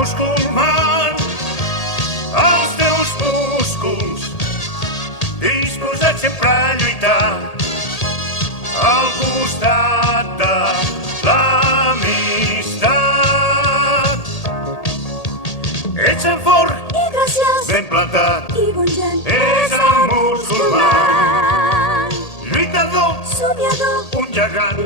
musculman, els teus músculs disposats sempre a lluitar al costat de l'amistat. Ets en fort i graciós, ben plantat, i bon gent, és el musulmà, lluitador, somiador, un gegant,